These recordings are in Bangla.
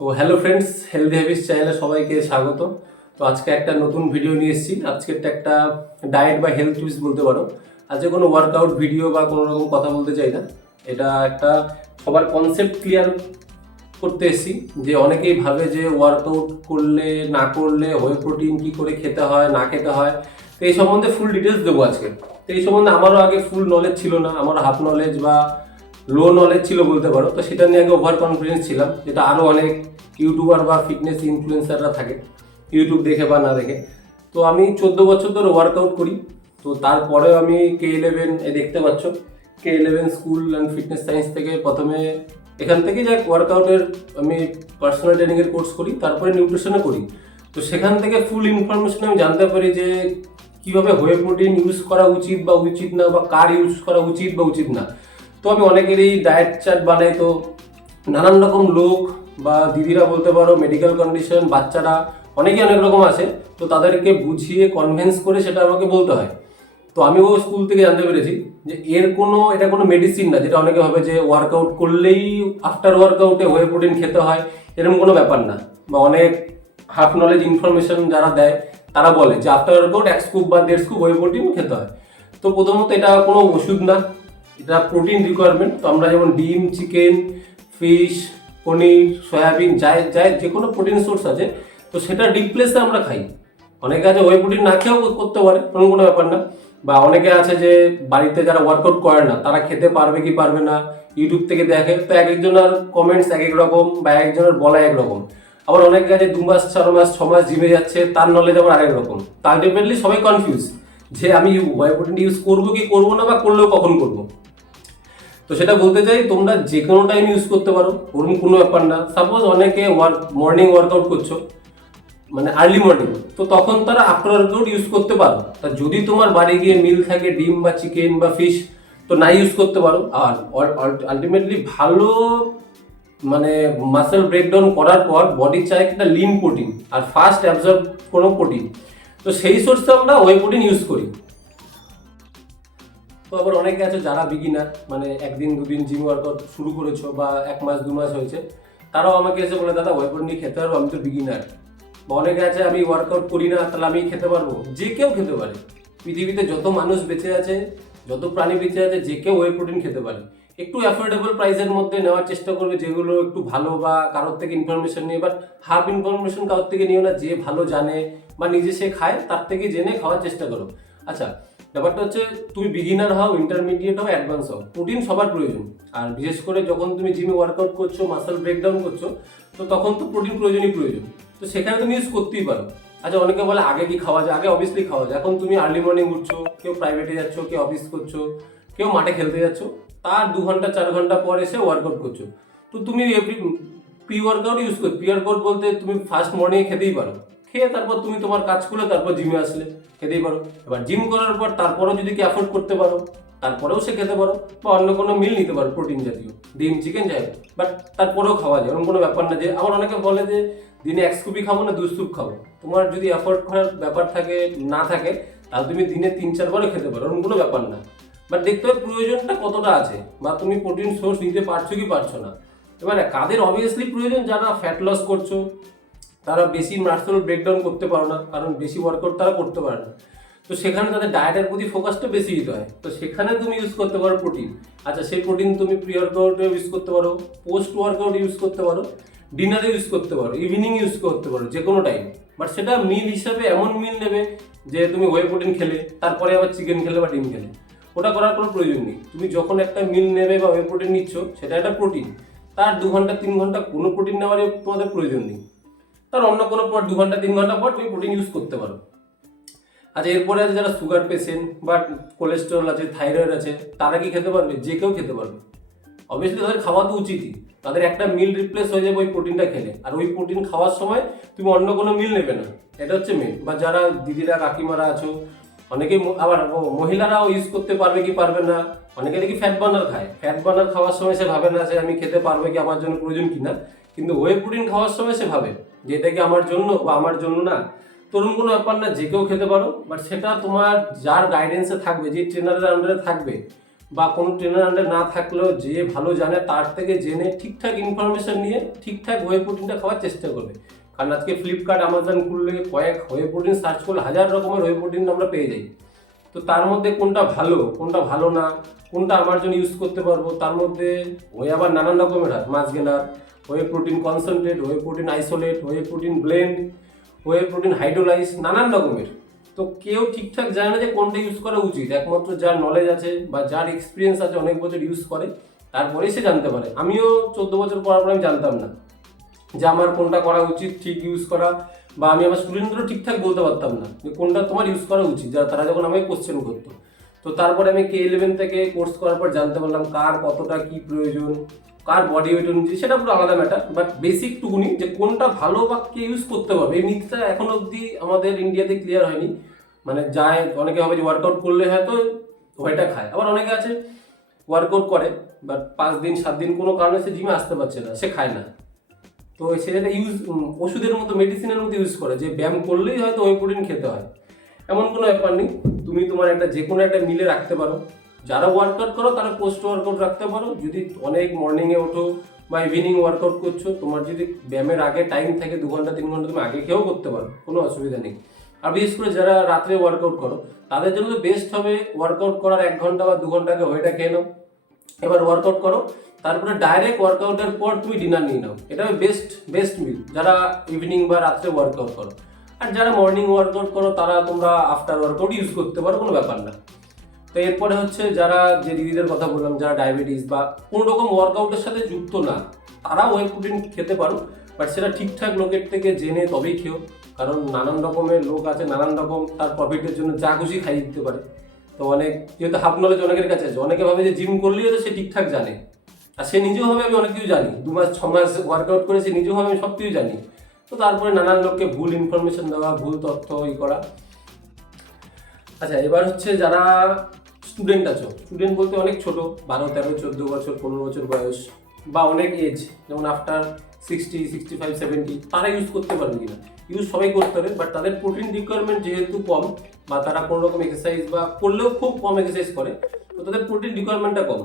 তো হ্যালো ফ্রেন্ডস, হেলদি হ্যাবিটস চ্যানেলে সবাইকে স্বাগত। তো আজকে একটা নতুন ভিডিও নিয়ে এসেছি। আজকে একটা ডায়েট বা হেলথ টিপস বলতে পারো। আজকে কোনো ওয়ার্কআউট ভিডিও বা কোনো রকম কথা বলতে চাই না। এটা একটা সবার কনসেপ্ট ক্লিয়ার করতে এসেছি যে অনেকেই ভাবে যে ওয়ার্কআউট করলে না করলে হোয়াই প্রোটিন কী করে খেতে হয় না খেতে হয়। তো এই সম্বন্ধে ফুল ডিটেলস দেবো আজকে। তো এই সম্বন্ধে আমারও আগে ফুল নলেজ ছিল না, আমার হাফ নলেজ বা লো নলেজ ছিল বলতে পারো। তো সেটা নিয়ে আগে ওভার কনফিডেন্স ছিলাম, যেটা আরও অনেক ইউটিউবার বা ফিটনেস ইনফ্লুয়েন্সাররা থাকে ইউটিউব দেখে বা না দেখে। তো আমি 14 বছর ধরে ওয়ার্কআউট করি। তো তারপরেও আমি K11 দেখতে পাচ্ছ, K11 school and fitness science থেকে প্রথমে এখান থেকে যাই ওয়ার্কআউটের আমি পার্সোনাল ট্রেনিংয়ের কোর্স করি, তারপরে নিউট্রিশনও করি। তো সেখান থেকে ফুল ইনফরমেশন আমি জানতে পারি যে কীভাবে হোয়ে প্রোটিন ইউজ করা উচিত বা উচিত না, বা কার ইউজ করা উচিত বা উচিত না। তো আমি অনেকেরই ডায়েট চার্ট বানাই। তো নানান রকম লোক বা দিদিরা বলতে পারো, মেডিকেল কন্ডিশন, বাচ্চারা অনেকেই অনেক রকম আছে। তো তাদেরকে বুঝিয়ে কনভিন্স করে সেটা আমাকে বলতে হয়। তো আমিও স্কুল থেকে জানতে পেরেছি যে এটা কোনো মেডিসিন না, যেটা অনেকে ভাবে যে ওয়ার্কআউট করলেই আফটার ওয়ার্কআউটে হোয়ে প্রোটিন খেতে হয়, এরকম কোনো ব্যাপার না। বা অনেক হাফ নলেজ ইনফরমেশন যারা দেয় তারা বলে যে আফটার ওয়ার্কআউট 1 স্কুপ বা 1.5 স্কুপ হোয়ে প্রোটিন খেতে হয়। তো প্রথমত এটা কোনো ওষুধ না, এটা প্রোটিন রিকোয়ারমেন্ট। তো আমরা যেমন ডিম, চিকেন, ফিশ, পনির, সয়াবিন, যে কোনো প্রোটিন সোর্স আছে, তো সেটা রিপ্লেসে আমরা খাই। অনেকে আছে ওই প্রোটিন না খেয়েও করতে পারে, কোনো ব্যাপার না। বা অনেকে আছে যে বাড়িতে যারা ওয়ার্কআউট করে না, তারা খেতে পারবে কি পারবে না ইউটিউব থেকে দেখে। তো এক একজনের কমেন্টস এক এক রকম বা একজনের বলা এক রকম। আবার অনেকে আছে 2 মাস 4 মাস 6 মাস জিমে যাচ্ছে, তার নলেজ আবার আরেক রকম। তো আলটিমেটলি সবাই কনফিউজ যে আমি ওয়াই প্রোটিন ইউজ করবো কি করবো না, বা করলেও কখন করবো। তো সেটা বলতে চাই, তোমরা যে কোনো টাইম ইউজ করতে পারো, ওরকম কোনো ব্যাপার না। সাপোজ অনেকে মর্নিং ওয়ার্কআউট করছো, মানে আর্লি মর্নিং, তো তখন তারা আফটার ওয়ার্কআউট ইউজ করতে পারো। তা যদি তোমার বাড়ি গিয়ে মিল থাকে ডিম বা চিকেন বা ফিশ, তো না ইউজ করতে পারো। আর আলটিমেটলি ভালো মানে মাসেল ব্রেকডাউন করার পর বডি চায় একটা লিন প্রোটিন আর ফাস্ট অ্যাবজর্ব কোনো প্রোটিন। তো সেই সোর্সে আমরা ওই প্রোটিন ইউজ করি। তো আবার অনেকে আছে যারা বিগিনার, মানে 1 দিন 2 দিন জিম ওয়ার্কআউট শুরু করেছো বা 1 মাস 2 মাস হয়েছে, তারাও আমাকে এসে বলে দাদা ওয়েট নিয়ে খেতে পারবো, আমি তো বিগিনার। বা অনেকে আছে আমি ওয়ার্কআউট করি না, তাহলে আমি খেতে পারবো। যে কেউ খেতে পারে, পৃথিবীতে যত মানুষ বেঁচে আছে, যত প্রাণী বেঁচে আছে, যে কেউ ওয়ে প্রোটিন খেতে পারে। একটু অ্যাফোর্ডেবল প্রাইসের মধ্যে নেওয়ার চেষ্টা করবে, যেগুলো একটু ভালো, বা কারোর থেকে ইনফরমেশন নিয়ে। বাট হাফ ইনফরমেশন কারোর থেকে নিও না, যে ভালো জানে বা নিজে সে খায় তার থেকে জেনে খাওয়ার চেষ্টা করো। আচ্ছা, ব্যাপারটা হচ্ছে তুমি বিগিনার হও, ইন্টারমিডিয়েট হও, অ্যাডভান্স হও, প্রোটিন সবার প্রয়োজন। আর বিশেষ করে যখন তুমি জিমে ওয়ার্কআউট করছো, মাসেল ব্রেকডাউন করছো, তো তখন তো প্রোটিন প্রয়োজন। তো সেখানে তুমি ইউজ করতেই পারো। আচ্ছা, অনেকে বলে আগে কি খাওয়া যায়? আগে অবভিয়াসলি খাওয়া যায়। এখন তুমি আর্লি মর্নিং উঠছো, কেউ প্রাইভেটে যাচ্ছ, কেউ অফিস করছো, কেউ মাঠে খেলতে যাচ্ছ, তার 2 ঘন্টা 4 ঘন্টা পর এসে ওয়ার্কআউট করছো। তো তুমি প্রি ওয়ার্কআউট ইউজ করো। প্রি ওয়ার্কআউট বলতে তুমি ফার্স্ট মর্নিংয়ে খেতেই পারো, খেয়ে তারপর তুমি তোমার কাজ করলে তারপর জিমে আসলে খেতেই পারো। এবার জিম করার পর তারপরেও যদি কি অ্যাফোর্ড করতে পারো, তারপরেও সে খেতে পারো, বা অন্য কোনো মিল নিতে পারো প্রোটিন জাতীয়, ডিম চিকেন যাই হোক। বাট তারপরেও খাওয়া যায়, এরকম কোনো ব্যাপার না যে আমার অনেকে বলে যে দিনে 1 স্কুপই খাবো না 2 স্কুপ খাবো। তোমার যদি অ্যাফোর্ড করার ব্যাপার থাকে না থাকে, তাহলে তুমি দিনে 3-4 বারও খেতে পারো, এরকম কোনো ব্যাপার না। বাট দেখতে হবে প্রয়োজনটা কতটা আছে, বা তুমি প্রোটিন সোর্স নিতে পারছো কি পারছো না। এবারে কাদের অবভিয়াসলি প্রয়োজন, যারা ফ্যাট লস করছো, তারা বেশি মাসল ব্রেকডাউন করতে পারো না, কারণ বেশি ওয়ার্কআউট তারা করতে পারে না। তো সেখানে তাদের ডায়েটের প্রতি ফোকাসটা বেশি দিতে হয়। তো সেখানে তুমি ইউজ করতে পারো প্রোটিন। আচ্ছা, সেই প্রোটিন তুমি প্রি ওয়ার্কআউটে ইউজ করতে পারো, পোস্ট ওয়ার্কআউট ইউজ করতে পারো, ডিনারে ইউজ করতে পারো, ইভিনিং ইউজ করতে পারো, যে কোনো টাইম। বাট সেটা মিল হিসাবে এমন মিল নেবে যে তুমি ওয়ে প্রোটিন খেলে তারপরে আবার চিকেন খেলে বা ডিম খেলে, ওটা করার কোনো প্রয়োজন নেই। তুমি যখন একটা মিল নেবে বা ওয়ে প্রোটিন নিচ্ছ, সেটা একটা প্রোটিন। তার 2 ঘন্টা 3 ঘন্টা কোনো প্রোটিন নেওয়ার তোমাদের প্রয়োজন নেই। তার অন্য কোনো পর 2 ঘন্টা 3 ঘন্টা পর তুমি প্রোটিন ইউজ করতে পারো। আচ্ছা, এরপরে আছে যারা সুগার পেশেন্ট বা কোলেস্টেরল আছে, থাইরয়েড আছে, তারা কি খেতে পারবে? যে কেউ খেতে পারবে। অবভিয়াসলি তাদের খাওয়া তো উচিতই। তাদের একটা মিল রিপ্লেস হয়ে যাবে ওই প্রোটিনটা খেলে, আর ওই প্রোটিন খাওয়ার সময় তুমি অন্য কোনো মিল নেবে না। এটা হচ্ছে মেন। বা যারা দিদিরা কাকিমারা আছো, অনেকে আবার মহিলারাও ইউজ করতে পারবে কি পারবে না। অনেকে দেখি ফ্যাট বার্নার খায়, ফ্যাট বার্নার খাওয়ার সময় সে ভাবে না যে আমি খেতে পারবে কি, আমার জন্য প্রয়োজন কিনা। কিন্তু ওয়ে প্রোটিন খাওয়ার সময় সে ভাবে যে এটা কি আমার জন্য বা আমার জন্য না। তরুণ কোনো ব্যাপার না, যে কেউ খেতে পারো। বাট সেটা তোমার যার গাইডেন্সে থাকবে, যে ট্রেনারের আন্ডারে থাকবে, বা কোনো ট্রেনার আন্ডার না থাকলেও যে ভালো জানে তার থেকে জেনে ঠিকঠাক ইনফরমেশন নিয়ে ঠিকঠাক ওয়ে প্রোটিনটা খাওয়ার চেষ্টা করবে। কারণ আজকে ফ্লিপকার্ট, আমাজন খুললে কয়েক ওয়ে প্রোটিন সার্চ করলে হাজার রকমের ওয়ে প্রোটিন আমরা পেয়ে যাই। তো তার মধ্যে কোনটা ভালো না, কোনটা আমার জন্য ইউজ করতে পারবো, তার মধ্যে ওই আবার নানান রকমের হয়। Mass gainer, whey protein concentrate, whey protein isolate, whey protein blend, whey protein hydrolyse, নানান রকমের। তো কেউ ঠিকঠাক জানে না যে কোনটা ইউজ করা উচিত। একমাত্র যার নলেজ আছে বা যার এক্সপিরিয়েন্স আছে, অনেক বছর ইউজ করে, তারপরেই সে জানতে পারে। আমিও 14 বছর করার পর আমি জানতাম না যে আমার কোনটা করা উচিত, ঠিক ইউজ করা, বা আমি আমার স্টুডেন্টদেরও ঠিকঠাক বলতে পারতাম না যে কোনটা তোমার ইউজ করা উচিত, যারা তারা যখন আমাকে কোশ্চেন করতো। তো তারপরে আমি K11 থেকে কোর্স করার পর জানতে পারলাম কার কতটা কি প্রয়োজন, কার বডি ওয়েট অনুযায়ী, সেটা পুরো আলাদা ম্যাটার। বাট বেসিক টুকুনি যে কোনটা ভালো বা কে ইউজ করতে পারবে, এই মিথটা এখন অবধি আমাদের ইন্ডিয়াতে ক্লিয়ার হয়নি। মানে যায় অনেকে ভাবে যে ওয়ার্কআউট করলে হয়তো ওইটা খায়, আবার অনেকে আছে ওয়ার্কআউট করে বাট 5 দিন 7 দিন কোনো কারণে সে জিমে আসতে পারছে না, সে খায় না। তো সেটা ওষুধের মতো, মেডিসিনের মতো ইউজ করে যে ব্যায়াম করলেই হয়তো ওই প্রোটিন খেতে হয়, এমন কোনো ব্যাপার নেই। তুমি তোমার যে কোনো একটা মিলে রাখতে পারো। যারা ওয়ার্কআউট করো তারা পোস্ট ওয়ার্কআউট রাখতে পারো। যদি অনেক মর্নিংয়ে ওঠো বা ইভিনিং ওয়ার্কআউট করছো, তোমার যদি ব্যায়ামের আগে টাইম থাকে 2 ঘন্টা 3 ঘন্টা, তুমি আগে খেয়েও করতে পারো, কোনো অসুবিধা নেই। আর বিশেষ করে যারা রাত্রে ওয়ার্কআউট করো, তাদের জন্য তো বেস্ট হবে ওয়ার্কআউট করার 1 ঘন্টা বা 2 ঘন্টা আগে ওইটা খেয়ে নাও, এবার ওয়ার্কআউট করো, তারপরে ডাইরেক্ট ওয়ার্কআউটের পর তুমি ডিনার নিয়ে নাও। এটা বেস্ট মিল যারা ইভিনিং বা রাত্রে ওয়ার্কআউট করো। আর যারা মর্নিং ওয়ার্কআউট করো তারা তোমরা আফটার ওয়ার্কআউট ইউজ করতে পারো, কোনো ব্যাপার না। তো এরপরে হচ্ছে যারা যে দিদিদের কথা বললাম, যারা ডায়াবেটিস বা কোনো রকম ওয়ার্কআউটের সাথে যুক্ত না, তারা ওয়ে প্রোটিন খেতে পারো, বাট সেটা ঠিকঠাক লোকের থেকে জেনে তবেই খেও। কারণ নানান রকমের লোক আছে, নানান রকম তার প্রফিটের জন্য যা খুশি খাইয়ে দিতে পারে। তো অনেক যেহেতু হাফ নলেজ অনেকের কাছে আছে, অনেকে ভাবে যে জিম করলেই হয়তো সে ঠিকঠাক জানে, আর সে নিজেও ভাবে আমি অনেক কিছু জানি, 2 মাস 6 মাস ওয়ার্কআউট করে সে নিজেও ভাবে আমি সব কিছু জানি। তো তারপরে নানান লোককে ভুল ইনফরমেশন দেওয়া, ভুল তথ্য করা। আচ্ছা, এবার হচ্ছে যারা স্টুডেন্ট আছো, স্টুডেন্ট বলতে অনেক ছোট, 12, 13, 14 বছর, 15 বছর বয়স, বা অনেক এজ, যেমন আফটার 60, 65, 70, তারা ইউজ করতে পারবে কিনা? ইউজ সবাই করতে পারে, বাট তাদের প্রোটিন রিকোয়ারমেন্ট যেহেতু কম, বা তারা কোনো রকম এক্সারসাইজ বা করলেও খুব কম এক্সারসাইজ করে, তো তাদের প্রোটিন রিকোয়ারমেন্টটা কম।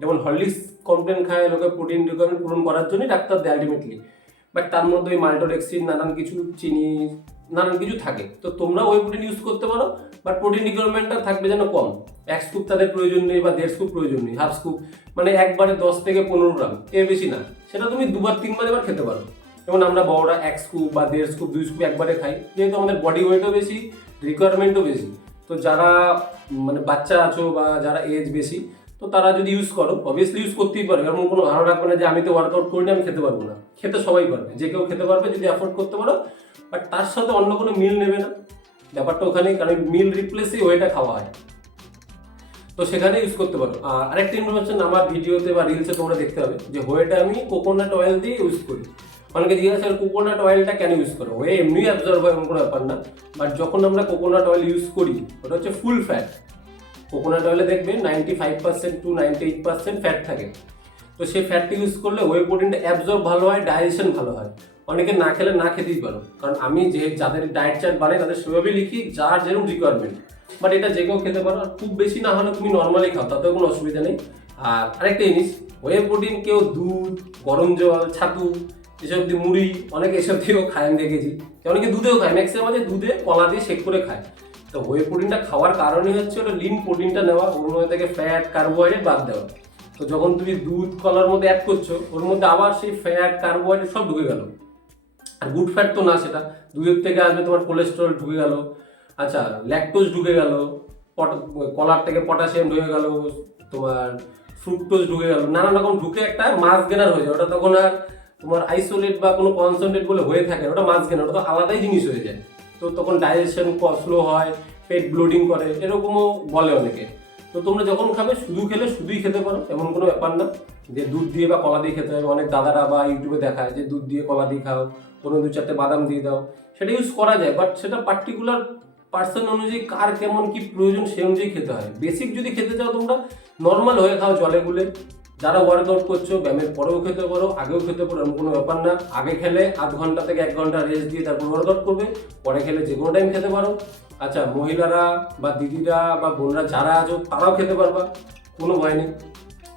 যেমন হরলিক্স কমপ্লেন খায় লোকে প্রোটিন রিকোয়ারমেন্ট পূরণ করার জন্যই ডাক্তার দেয় আলটিমেটলি, বাট তার মধ্যে ওই মাল্টোডেক্সিন, নানান কিছু চিনি, নানান কিছু থাকে। তো তোমরা ওই প্রোটিন ইউজ করতে পারো, বাট প্রোটিন রিকোয়ারমেন্টটা থাকবে যেন কম। 1 স্কুপ তাদের প্রয়োজন নেই, বা 1.5 স্কুপ প্রয়োজন নেই, হাফ স্কুপ, মানে একবারে 10 থেকে 15 গ্রাম, এর বেশি না। সেটা তুমি 2বার 3বার এবার খেতে পারো। যেমন আমরা বড়রা 1 স্কুপ বা 1.5 স্কুপ 2 স্কুপ একবারে খাই, যেহেতু আমাদের বডি ওয়েটও বেশি, রিকোয়ারমেন্টও বেশি। তো যারা মানে বাচ্চা আছো বা যারা এজ বেশি, তো তারা যদি ইউজ করো, অবভিয়াসলি ইউজ করতেই পারবে। এমন কোনো ধারণা রাখবে না যে আমি তো ওয়ার্কআউট করি না, আমি খেতে পারবো না। খেতে সবাই পারবে, যে কেউ খেতে পারবে যদি অ্যাফোর্ড করতে পারো, বাট তার সাথে অন্য কোনো মিল নেবে না। ব্যাপারটা ওখানেই, কারণ মিল রিপ্লেসেই ওইটা খাওয়া হয়, তো সেখানে ইউজ করতে পারো। আর আরেকটা ইনফরমেশন আমার ভিডিওতে বা রিলসে তোমরা দেখতে হবে যে হোয়েটা আমি কোকোনাট অয়েল দিয়ে ইউজ করি। অনেকে জিজ্ঞাসা করে কোকোনাট অয়েলটা কেন ইউজ করো? হয়ে এমনি অ্যাবজর্ব হয়, এমন কোনো ব্যাপার না। বাট যখন আমরা কোকোনাট অয়েল ইউজ করি, ওটা হচ্ছে ফুল ফ্যাট। কোকোনাট অয়েলে দেখবেন 95% টু 98% ফ্যাট থাকে। তো সেই ফ্যাটটা ইউজ করলে ওয়ে প্রোটিনটা অ্যাবজর্ব ভালো হয়, ডাইজেশন ভালো হয়। অনেকে না খেলে না খেতেই পারো, কারণ আমি যে যাদের ডায়েট চার্ট বানাই তাদের সেভাবেই লিখি যার যেরকম রিকোয়ারমেন্ট। বাট এটা যে কেউ খেতে পারো, আর খুব বেশি না হলে তুমি নর্মালি খাও, তাতেও কোনো অসুবিধা নেই। আর আরেকটা জিনিস, ওয়ে প্রোটিন কেউ দুধ, গরম জল, ছাতু, এসব দিয়ে মুড়ি, অনেকে এসব দিয়েও খায়, আমি দেখেছি। অনেকে দুধেও খায়, ম্যাক্সিমাম আছে দুধে কলা দিয়ে শেক করে খায়। তো ওয়ে প্রোটিনটা খাওয়ার কারণই হচ্ছে ওটা লিন প্রোটিনটা নেওয়া, ওর মধ্যে থেকে ফ্যাট, কার্বোহাইড্রেট বাদ দেওয়া। তো যখন তুমি দুধ কলার মধ্যে অ্যাড করছো, ওর মধ্যে আবার সেই ফ্যাট, কার্বোহাইড্রেট সব ঢুকে গেল। আর গুড ফ্যাট তো না, সেটা দুধের থেকে আসবে তোমার কোলেস্টেরল ঢুকে গেল, আচ্ছা ল্যাকটোজ ঢুকে গেল, কলার থেকে পটাশিয়াম ঢুকে গেল, তোমার ফ্রুক্টোজ ঢুকে গেল, নানা রকম ঢুকে একটা মাস গেনার হয়ে যায়। ওটা তখন আর তোমার আইসোলেট বা কোনো কনসেন্ট্রেট বলে হয়ে থাকে, ওটা মাস গেনার, ওটা তো আলাদাই জিনিস হয়ে যায়। তো তখন ডাইজেশন স্লো হয়, পেট ব্লোডিং করে, এরকমও বলে অনেকে। তো তোমরা যখন খাবে, শুধু খেলে শুধুই খেতে পারো, এমন কোনো ব্যাপার না যে দুধ দিয়ে বা কলা দিয়ে খেতে হবে। অনেক দাদারা বা ইউটিউবে দেখায় যে দুধ দিয়ে কলা দিয়ে খাও, কোনো 2-4টে বাদাম দিয়ে দাও, সেটা ইউজ করা যায়। বাট সেটা পার্টিকুলার পার্সন অনুযায়ী কার কেমন কি প্রয়োজন সেই অনুযায়ী খেতে হয়। বেসিক যদি খেতে চাও তোমরা নর্মাল হয়ে খাও জলে গুলে। যারা ওয়ার্কআউট করছো, ব্যায়ামের পরেও খেতে পারো, আগেও খেতে পারো, এমন কোনো ব্যাপার না। আগে খেলে 1/2 ঘন্টা থেকে 1 ঘন্টা রেস্ট দিয়ে তারপর ওয়ার্কআউট করবে, পরে খেলে যে কোনো টাইম খেতে পারো। আচ্ছা, মহিলারা বা দিদিরা বা বোনরা যারা আছো তারাও খেতে পারবা, কোনো ভয় নেই।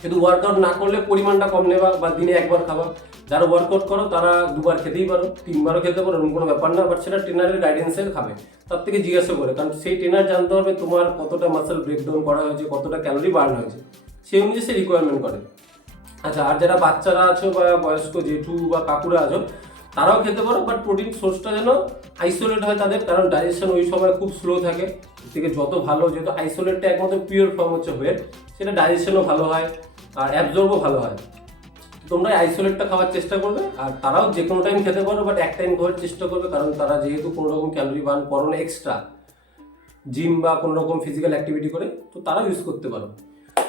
কিন্তু ওয়ার্কআউট না করলে পরিমাণটা কম নেবা বা দিনে একবার খাবা। যারা ওয়ার্কআউট করো তারা দুবার খেতেই পারো, তিনবারও খেতে পারো, এরকম কোনো ব্যাপার না, বাট সেটা ট্রেনারের গাইডেন্সে খাবে, তার থেকে জিজ্ঞাসা করে, কারণ সেই ট্রেনার জানতে হবে তোমার কতটা মাসেল ব্রেকডাউন করা হয়েছে, কতটা ক্যালোরি বার্ন হয়েছে, সেই অনুযায়ী সে রিকোয়ারমেন্ট করে। আচ্ছা, আর যারা বাচ্চারা আছো বা বয়স্ক জেঠু বা কাকুরা আছো তারাও খেতে পারো, বাট প্রোটিন সোর্সটা যেন আইসোলেট হয় তাদের, কারণ ডাইজেশন ওই সময় খুব স্লো থাকে। এর থেকে যত ভালো, যেহেতু আইসোলেটটা একমাত্র পিওর ফর্ম হচ্ছে হোয়েট, সেটা ডাইজেশনও ভালো হয় আর অ্যাবজর্বও ভালো হয়। তোমরা আইসোলেটটা খাওয়ার চেষ্টা করবে, আর তারাও যে কোনো টাইম খেতে পারো, বাট এক টাইম খাওয়ার চেষ্টা করবে, কারণ তারা যেহেতু কোনো রকম ক্যালোরি বার্ন করো না এক্সট্রা জিম বা কোনো রকম ফিজিক্যাল অ্যাক্টিভিটি করে, তো তারাও ইউজ করতে পারো।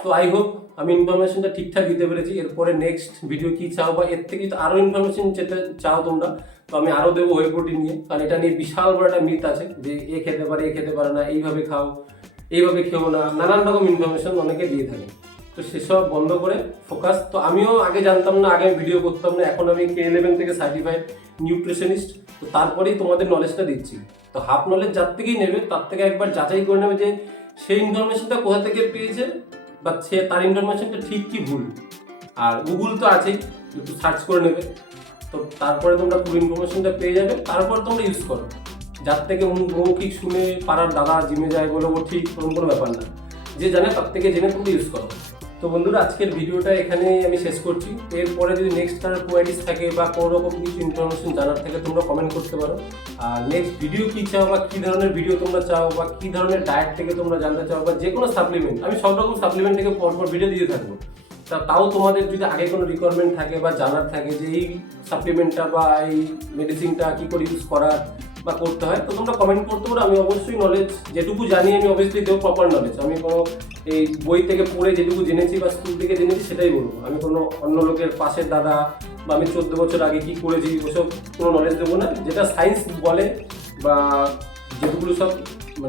তো আই হোপ আমি ইনফরমেশনটা ঠিকঠাক দিতে পেরেছি। এরপরে নেক্সট ভিডিও কি চাও বা এর থেকে আরও ইনফরমেশন যেতে চাও তোমরা, তো আমি আরও দেবো ওয়ে প্রোটিন নিয়ে, কারণ এটা নিয়ে বিশাল বড় একটা মিথ আছে যে এ খেতে পারে এ খেতে পারে না, এইভাবে খাও এইভাবে খেও না, নানান রকম ইনফরমেশন অনেকে দিয়ে থাকে। তো সেসব বন্ধ করে ফোকাস, তো আমিও আগে জানতাম না, আগে ভিডিও করতাম না, এখন আমি K11 থেকে সার্টিফাইড নিউট্রিশনিস্ট, তো তারপরেই তোমাদের নলেজটা দিচ্ছি। তো হাফ নলেজ যার থেকেই নেবে তার থেকে একবার যাচাই করে নেবে যে সেই ইনফরমেশনটা কোথা থেকে পেয়েছে বা সে তার ইনফরমেশনটা ঠিক কি ভুল। আর গুগল তো আছেই, একটু সার্চ করে নেবে, তো তারপরে তোমরা পুরো ইনফরমেশনটা পেয়ে যাবে, তারপর তোমরা ইউজ করো। যার থেকে মৌখিক শুনে পাড়ার দাদা জিমে যায় বলে ও ঠিক, কোনো ব্যাপার না, যে জানে তার থেকে জেনে তোমরা ইউজ করো। তো বন্ধুরা, আজকের ভিডিওটা এখানেই আমি শেষ করছি। এরপরে যদি নেক্সট কারোর কোয়ারিজ থাকে বা কোনো রকম কিছু ইনফরমেশন জানার থাকে তোমরা কমেন্ট করতে পারো। আর নেক্সট ভিডিও কী চাও বা কী ধরনের ভিডিও তোমরা চাও বা কী ধরনের ডায়েট থেকে তোমরা জানতে চাও বা যে কোনো সাপ্লিমেন্ট, আমি সব রকম সাপ্লিমেন্ট থেকে পরপর ভিডিও দিয়ে থাকবো। তাও তোমাদের যদি আগে কোনো রিকোয়ারমেন্ট থাকে বা জানার থাকে যে এই সাপ্লিমেন্টটা বা এই মেডিসিনটা কী করে ইউজ করার বা করতে হয়, তো তোমরা কমেন্ট করতে পারো। আমি অবশ্যই নলেজ যেটুকু জানি আমি অবশ্যই দেবো, প্রপার নলেজ। আমি কোনো এই বই থেকে পড়ে যেটুকু জেনেছি বা স্কুল থেকে জেনেছি সেটাই বলবো। আমি কোনো অন্য লোকের পাশের দাদা বা আমি 14 বছর আগে কী করেছি ওসব কোনো নলেজ দেবো না। যেটা সায়েন্স বলে বা যেটুকুলো সব মানে